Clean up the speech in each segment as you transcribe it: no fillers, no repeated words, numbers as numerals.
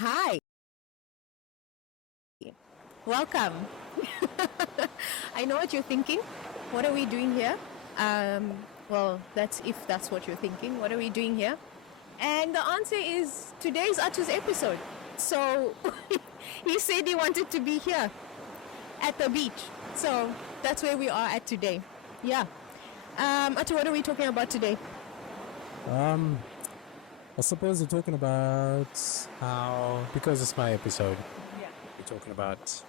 Hi, welcome. I know what you're thinking. What are we doing here? Well, that's if that's what you're thinking. What are we doing here? And the answer is today's Atu's episode. So he said he wanted to be here at the beach. So that's where we are at today. Yeah. Atu, what are we talking about today? I suppose we're talking about how, because it's my episode, Yeah. we're talking about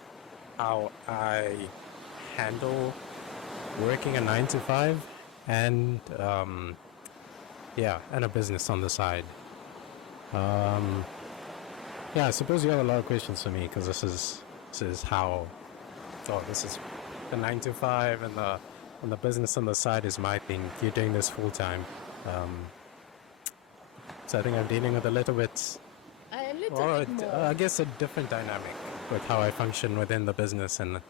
how I handle working a 9 to 5 and, and a business on the side. I suppose you have a lot of questions for me because this is how, this is the 9 to 5 and the business on the side is my thing. You're doing this full time. So I think I'm dealing with a little bit, A little bit more. I guess a different dynamic with how I function within the business and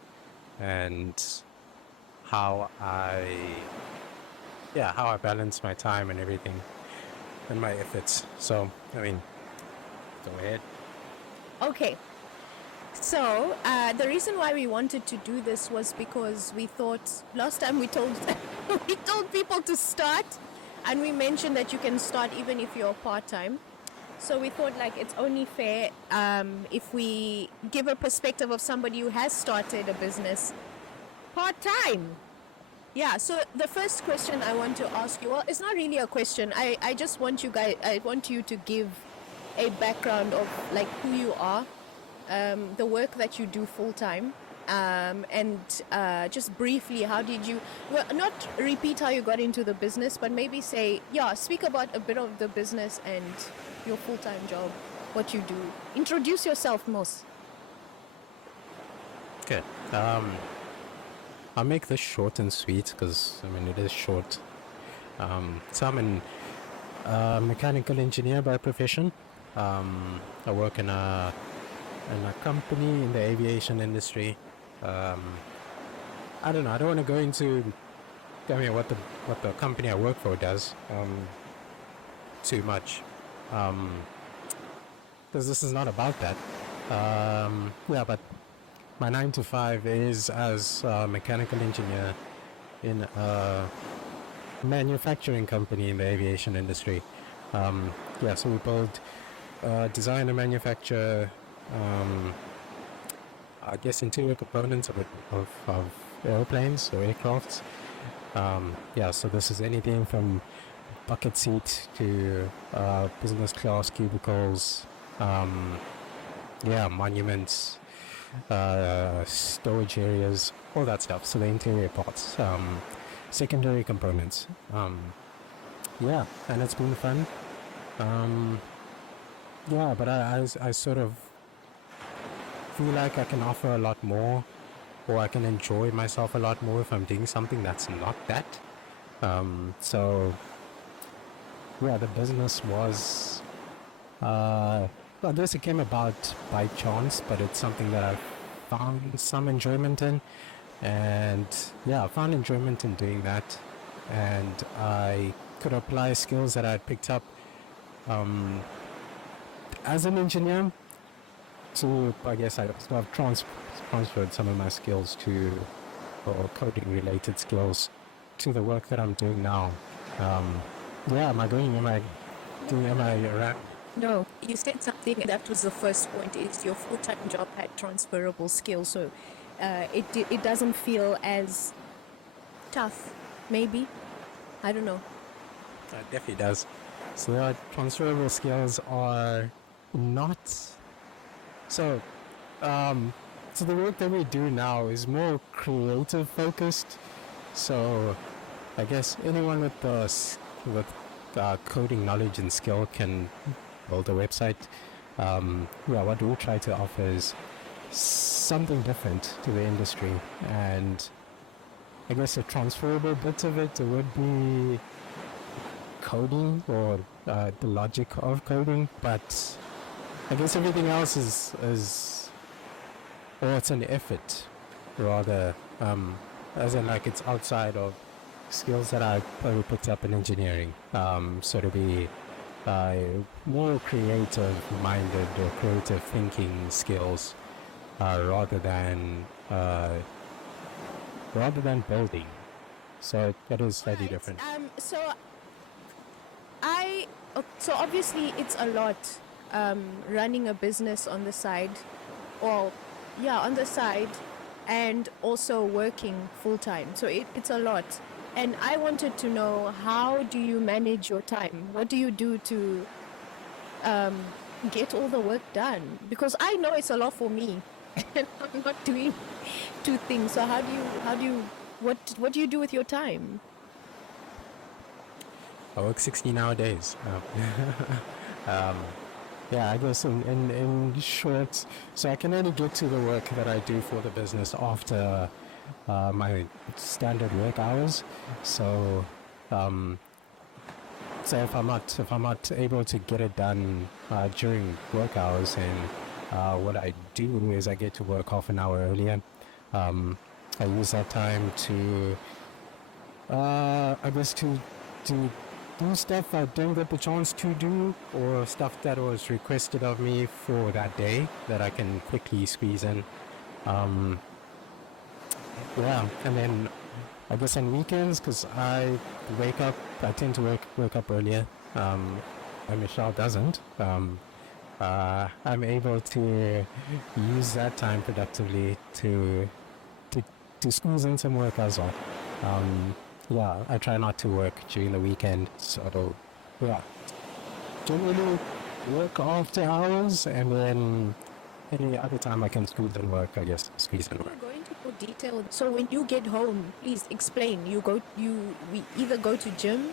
how I balance my time and everything and my efforts. So, I mean, go ahead. Okay. So the reason why we wanted to do this was because we thought last time we told we told people to start, and we mentioned that you can start even if you're part-time. So we thought like it's only fair if we give a perspective of somebody who has started a business part-time. Yeah, so the first question I want to ask you, well, it's not really a question. I just want I want you to give a background of like who you are, the work that you do full time, and just briefly, how did you, well, not repeat how you got into the business, but maybe say, speak about a bit of the business and your full time job, what you do. Introduce yourself most. Okay. I'll make this short and sweet because, I mean, it is short. So I'm a mechanical engineer by profession. I work in a company in the aviation industry. I don't know. I don't want to go into, what the company I work for does too much, because this is not about that. But my 9 to 5 is as a mechanical engineer in a manufacturing company in the aviation industry. So we build, design and manufacture, I guess, interior components of airplanes or aircrafts. So this is anything from bucket seat to business class cubicles, monuments, storage areas, all that stuff. So the interior parts, secondary components. And it's been fun. But I sort of feel like I can offer a lot more, or I can enjoy myself a lot more if I'm doing something that's not that. The business was, this came about by chance, but it's something that I've found some enjoyment in. And I found enjoyment in doing that. And I could apply skills that I had picked up as an engineer to, I guess, I have transferred some of my skills or coding related skills to the work that I'm doing now. Am I around? No, you said something that was the first point, is your full-time job had transferable skills, so it doesn't feel as tough, maybe. I don't know. It definitely does. So transferable skills are not. So the work that we do now is more creative focused. So I guess anyone with coding knowledge and skill can build a website. What we try to offer is something different to the industry, and I guess a transferable bit of it would be coding or the logic of coding, but I guess everything else is it's an effort rather, as in like it's outside of skills that I probably picked up in engineering. So to be uh, more creative-minded or creative thinking skills rather than building. So that is slightly Right. different. So obviously it's a lot running a business on the side, or yeah, on the side, and also working full time. So it's a lot. And I wanted to know, how do you manage your time? What do you do to get all the work done? Because I know it's a lot for me, and I'm not doing two things. So what do you do with your time? I work 16-hour days. Yeah, I guess in short, so I can only get to the work that I do for the business after my standard work hours. So, um, so if I'm not able to get it done during work hours, then what I do is I get to work half an hour earlier. I use that time to I guess to do stuff I don't get the chance to do, or stuff that was requested of me for that day that I can quickly squeeze in. Um, yeah, and then I guess on weekends, because I tend to wake up earlier. And Michelle doesn't. I'm able to use that time productively to to squeeze in some work as well. Um, yeah, I try not to work during the weekend, so yeah, generally work after hours, and then any other time I can squeeze in work, I guess squeeze in work. We're going to put detail. So when you get home, please explain. We either go to gym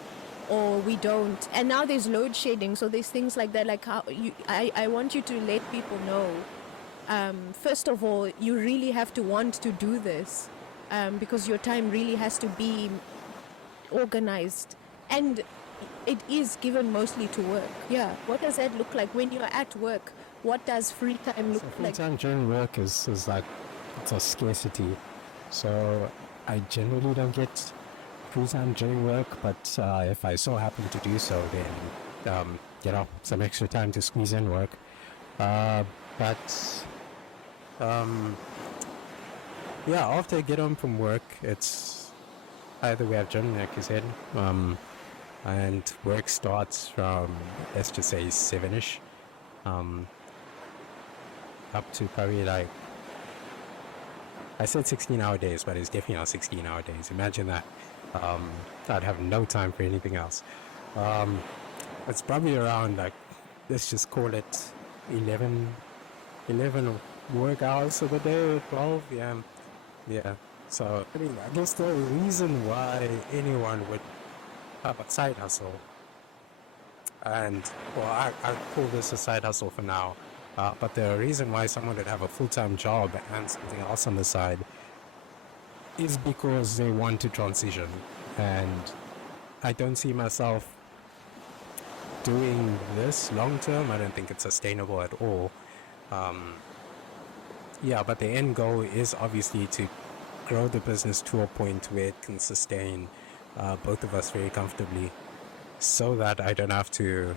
or we don't. And now there's load shedding, so there's things like that. Like I want you to let people know. First of all, you really have to want to do this, because your time really has to be organized, and it is given mostly to work. Yeah. What does that look like when you're at work? What does free time look So full like? time during work is like it's a scarcity. So I generally don't get free time during work, but if I so happen to do so, then some extra time to squeeze in work. Uh, but yeah, after I get home from work, it's either we have gym, like you said, and work starts from, let's just say, 7ish, um, up to probably like, I said 16-hour days, but it's definitely not 16-hour days. Imagine that. I'd have no time for anything else. Um, it's probably around like, let's just call it 11, 11 work hours of the day, 12, yeah. Yeah. So, I mean, I guess the reason why anyone would have a side hustle, and, well, I call this a side hustle for now, but the reason why someone would have a full-time job and something else on the side is because they want to transition. And I don't see myself doing this long term. I don't think it's sustainable at all. Yeah, but the end goal is obviously to grow the business to a point where it can sustain both of us very comfortably, so that I don't have to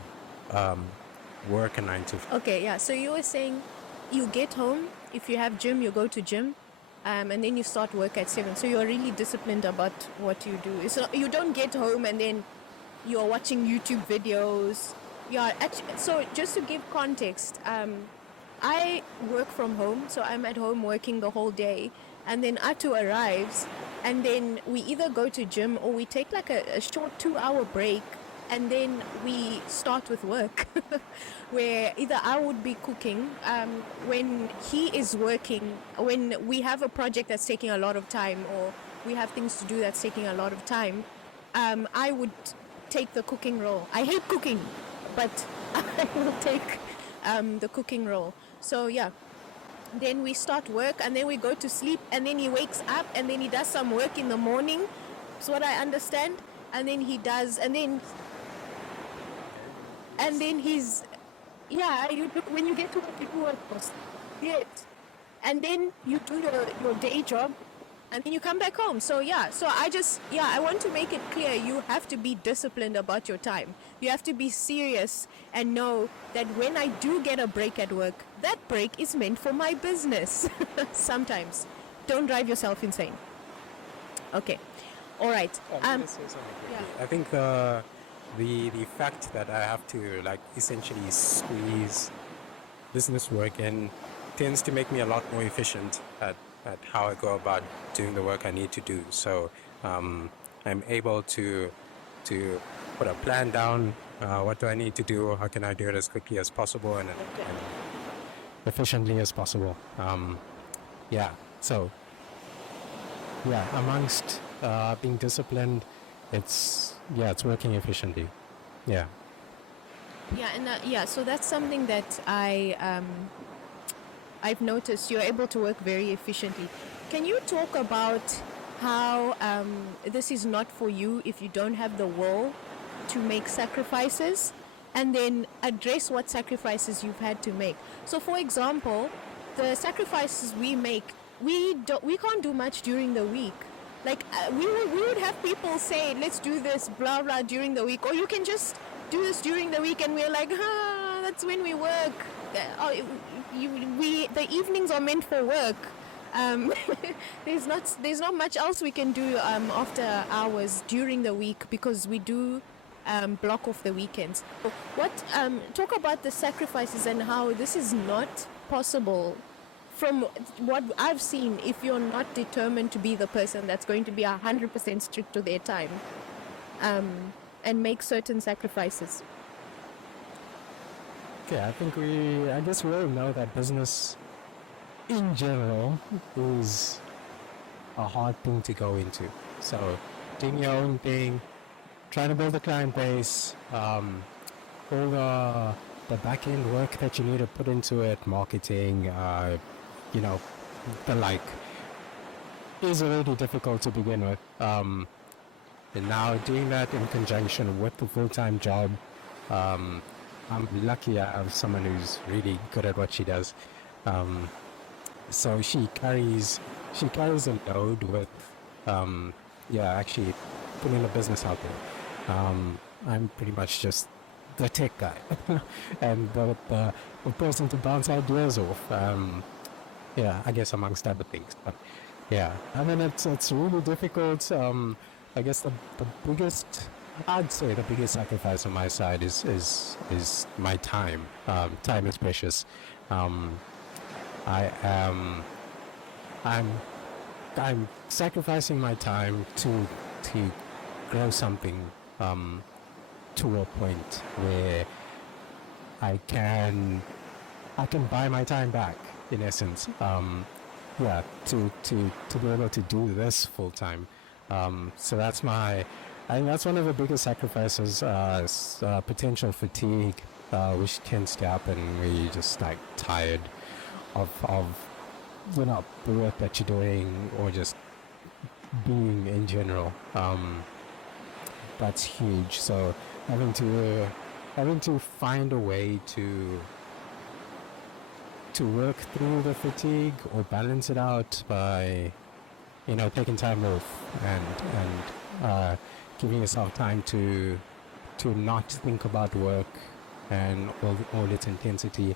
work a 9 to 5. Okay, yeah. So you were saying you get home, if you have gym, you go to gym, and then you start work at 7. So you're really disciplined about what you do. It's not, you don't get home and then you're watching YouTube videos. Yeah, actually, so just to give context, I work from home, so I'm at home working the whole day, and then Atu arrives, and then we either go to gym or we take like a short 2-hour break, and then we start with work, where either I would be cooking, when he is working, when we have a project that's taking a lot of time, or we have things to do that's taking a lot of time, I would take the cooking role. I hate cooking, but I will take the cooking role. So yeah, then we start work, and then we go to sleep, and then he wakes up, and then he does some work in the morning. That's what I understand. And then he does, and then he's, yeah. You do, when you get to work, you do work first. Yes. And then you do your day job, and then you come back home. So I want to make it clear, you have to be disciplined about your time. You have to be serious and know that when I do get a break at work, that break is meant for my business. Sometimes don't drive yourself insane. Okay, all right. I'm gonna say something quickly. yeah. I think the fact that I have to like essentially squeeze business work in tends to make me a lot more efficient at how I go about doing the work I need to do. So I'm able to put a plan down. What do I need to do? How can I do it as quickly as possible and efficiently as possible? Yeah. So yeah, amongst being disciplined, it's working efficiently. Yeah. Yeah, and so that's something that I've noticed. You're able to work very efficiently. Can you talk about how this is not for you if you don't have the will to make sacrifices, and then address what sacrifices you've had to make? So, for example, the sacrifices we make, we can't do much during the week. Like we would have people say, let's do this blah blah during the week, or you can just do this during the week, and we're like, that's when we work. The evenings are meant for work. There's not much else we can do after hours during the week, because we do block off the weekends. Talk about the sacrifices and how this is not possible. From what I've seen, if you're not determined to be the person that's going to be 100% strict to their time, and make certain sacrifices. Okay, I guess we all know that business in general is a hard thing to go into. So doing your own thing, trying to build a client base, all the back end work that you need to put into it, marketing, the like, is already difficult to begin with. And now doing that in conjunction with the full-time job, I'm lucky I have someone who's really good at what she does. So she carries a load with, actually putting the business out there. I'm pretty much just the tech guy and the person to bounce ideas off. I guess amongst other things, but yeah, I mean it's really difficult. I guess I'd say the biggest sacrifice on my side is my time. Time is precious. I'm sacrificing my time to grow something to a point where I can buy my time back, in essence. To be able to do this full time. So I think that's one of the biggest sacrifices, potential fatigue, which tends to happen when you're just like tired of the work that you're doing, or just being in general. That's huge. So having to find a way to work through the fatigue or balance it out by taking time off and giving yourself time to not think about work and all its intensity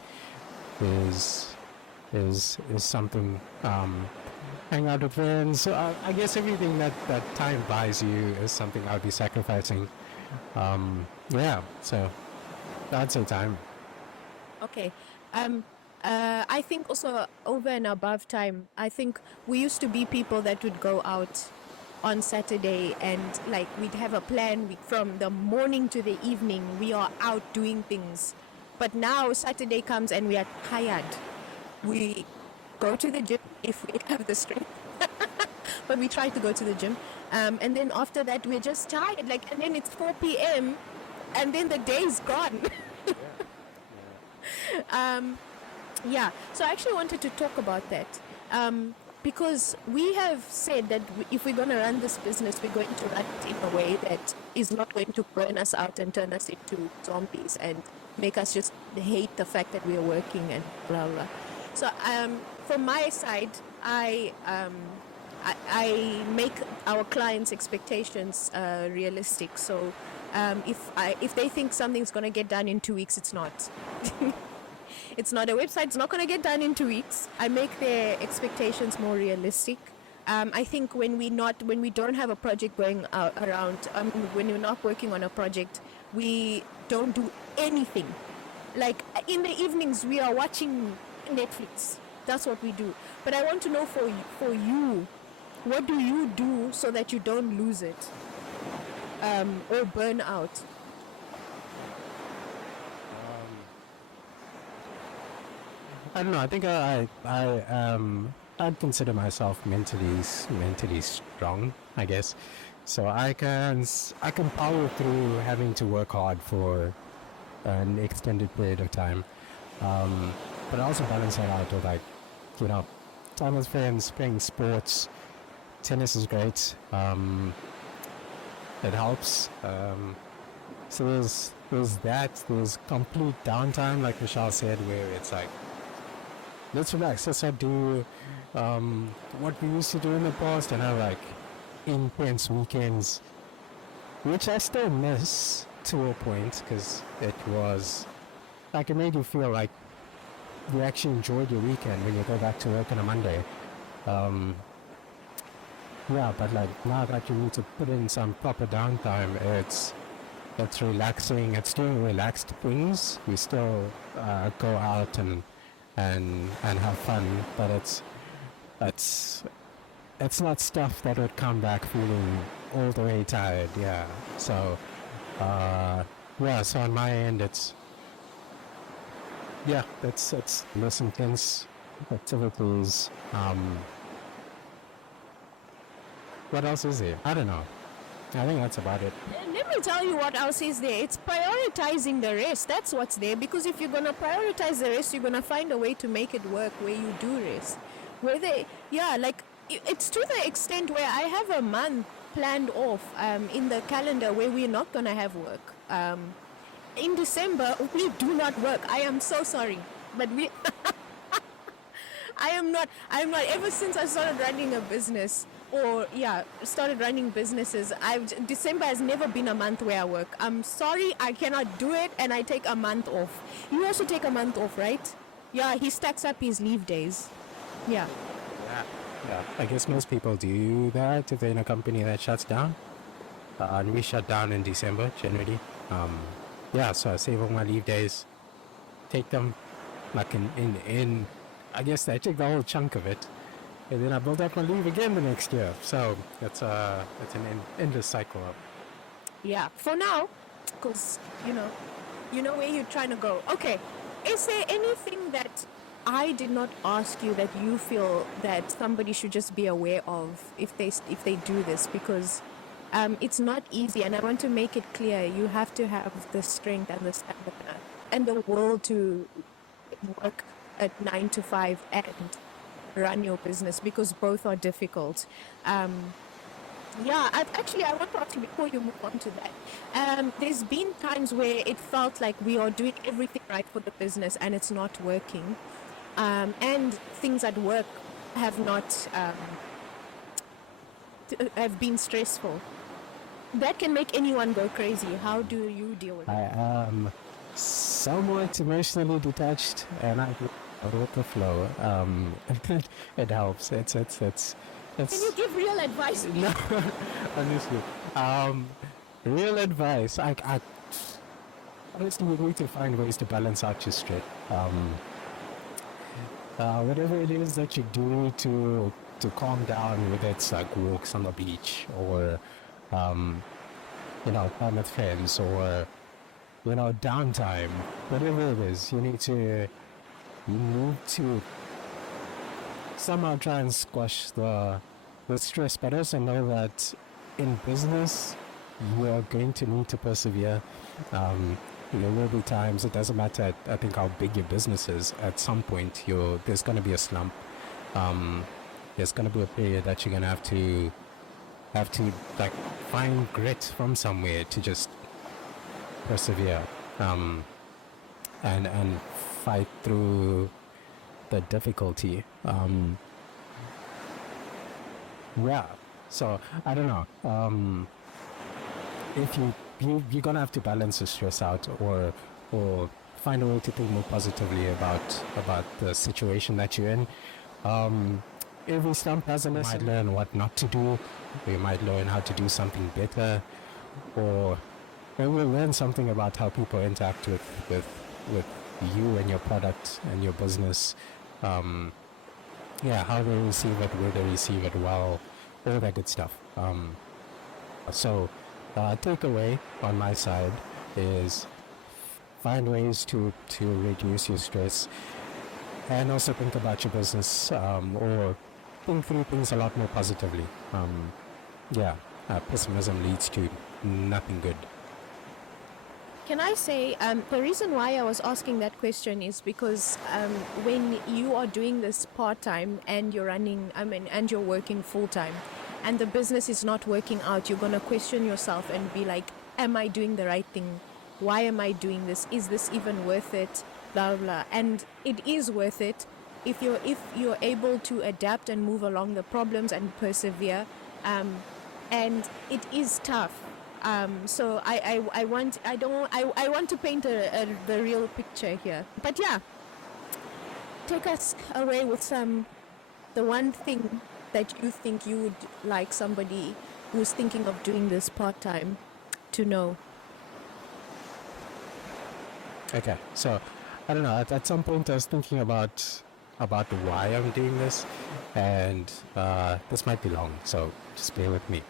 is something. Hang out with friends. So I guess everything that time buys you is something I'll be sacrificing. So I'd say time. Okay. I think also over and above time, I think we used to be people that would go out on Saturday, and like we'd have a plan from the morning to the evening. We are out doing things. But now Saturday comes and we are tired. We go to the gym if we have the strength. But we try to go to the gym. And then after that, we're just tired. And then it's 4 p.m. and then the day's gone. So I actually wanted to talk about that. Because we have said that if we're going to run this business, we're going to run it in a way that is not going to burn us out and turn us into zombies and make us just hate the fact that we are working and blah, blah. So from my side, I I make our clients' expectations realistic. So if they think something's gonna get done in 2 weeks, it's not. It's not. A website's not gonna get done in 2 weeks. I make their expectations more realistic. I think when we don't have a project going around, when we're not working on a project, we don't do anything. Like in the evenings, we are watching Netflix. That's what we do. But I want to know for you, what do you do so that you don't lose it or burn out? I don't know. I think I'd consider myself mentally strong, I guess. So I can power through having to work hard for an extended period of time. But I also balance that out with, like, time with friends, playing sports. Tennis is great. It helps. So there's that. There's complete downtime, like Michelle said, where it's like, let's relax. Let's not do what we used to do in the past, and have like intense weekends, which I still miss to a point, because it was like, it made you feel like you actually enjoyed your weekend when you go back to work on a Monday. Yeah, but like now that you need to put in some proper downtime, it's relaxing. It's doing relaxed things. We still go out and have fun, but it's not stuff that would come back feeling all the way tired. Yeah. So yeah. So on my end, it's less intense activities. What else is there? I don't know. I think that's about it. Let me tell you what else is there. It's prioritizing the rest. That's what's there. Because if you're gonna prioritize the rest, you're gonna find a way to make it work where you do rest. It's to the extent where I have a month planned off in the calendar where we're not gonna have work. In December we do not work. I am so sorry, but we. I am not. Ever since I started running a business, started running businesses, December has never been a month where I work. I'm sorry, I cannot do it, and I take a month off. You also take a month off, right? Yeah, he stacks up his leave days. Yeah. Yeah. I guess most people do that if they're in a company that shuts down. And we shut down in December generally. Yeah, so I save all my leave days, take them like in I guess I take the whole chunk of it, and then I build up my leave again the next year. So it's an endless cycle. Yeah, for now, because you know where you're trying to go. Okay, is there anything that I did not ask you that you feel that somebody should just be aware of if they do this? Because it's not easy, and I want to make it clear. You have to have the strength and the stamina and the will to work at 9 to 5 and run your business, because both are difficult. I want to ask you before you move on to that. There's been times where it felt like we are doing everything right for the business and it's not working, and things at work have not have been stressful. That can make anyone go crazy. How do you deal with it? I am somewhat emotionally detached, and I go with the flow. It helps. It's. Can you give real advice? No, honestly. Real advice. I honestly, we need to find ways to balance out your stress. Whatever it is that you do to calm down, whether it's like walks on the beach or time with friends, or downtime, whatever it is, you need to somehow try and squash the stress, but also know that in business you are going to need to persevere. There will be times, it doesn't matter I think how big your business is, at some point there's going to be a slump. There's going to be a period that you're going to have to like find grit from somewhere to just persevere, and fight through the difficulty. yeah. So I don't know. If you're gonna have to balance the stress out, or find a way to think more positively about the situation that you're in. Um, every slump has a lesson. You might learn what not to do. Or you might learn how to do something better, or we'll learn something about how people interact with you and your product and your business. Yeah, how they receive it, will they receive it well, all that good stuff. So, takeaway on my side is find ways to reduce your stress, and also think about your business, or think through things a lot more positively. Yeah, pessimism leads to nothing good. Can I say, the reason why I was asking that question is because when you are doing this part-time and you're running, and you're working full-time and the business is not working out, you're going to question yourself and be like, am I doing the right thing? Why am I doing this? Is this even worth it? Blah, blah. And it is worth it if you're able to adapt and move along the problems and persevere. And it is tough. So I want to paint the real picture here. But yeah, take us away with the one thing that you think you would like somebody who's thinking of doing this part-time to know. Okay, so I don't know. At some point, I was thinking about why I'm doing this, and this might be long, so just bear with me.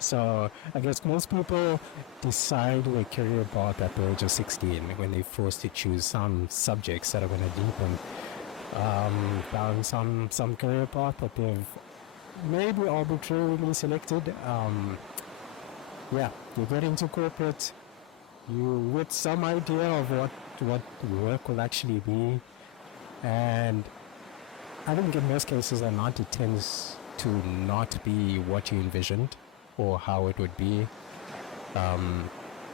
So I guess most people decide their career path at the age of 16 when they're forced to choose some subjects that are going to deepen down some career path that they've maybe arbitrarily selected. Yeah, you get into corporate, you with some idea of what work will actually be, and I think in most cases it tends to not be what you envisioned or how it would be. Yeah,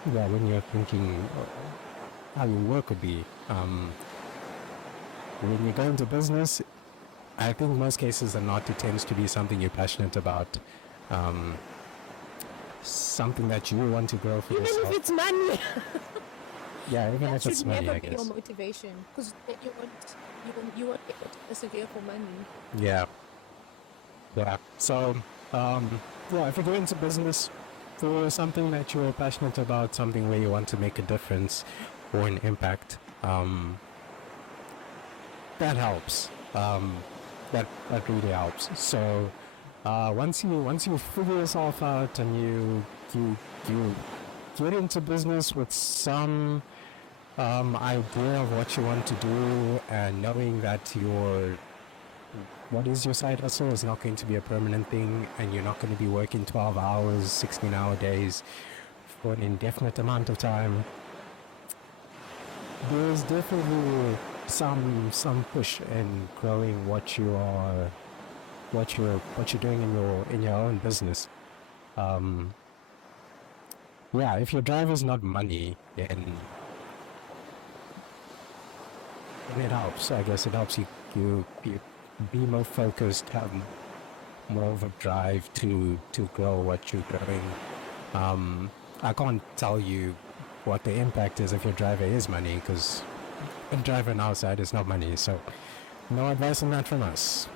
when you're thinking how your work would be. When you go into business, I think most cases it tends to be something you're passionate about, something that you want to grow for Even yourself. if it's money. Yeah, even That if it's should money, never I be guess. your motivation, because you won't be able to persevere for money. Yeah. Yeah. So, yeah, if you go into business for something that you're passionate about, something where you want to make a difference or an impact, that helps. That really helps. So, once you figure yourself out and you get into business with some idea of what you want to do, and knowing that what is your side hustle is not going to be a permanent thing, and you're not going to be working 12 hours, 16-hour days for an indefinite amount of time. There's definitely some push in growing what you're doing in your own business. Yeah, if your drive is not money, then it helps. I guess it helps you be more focused, have more of a drive to grow what you're growing. I can't tell you what the impact is if your driver is money, because a driver on our side is not money. So no advice on that from us.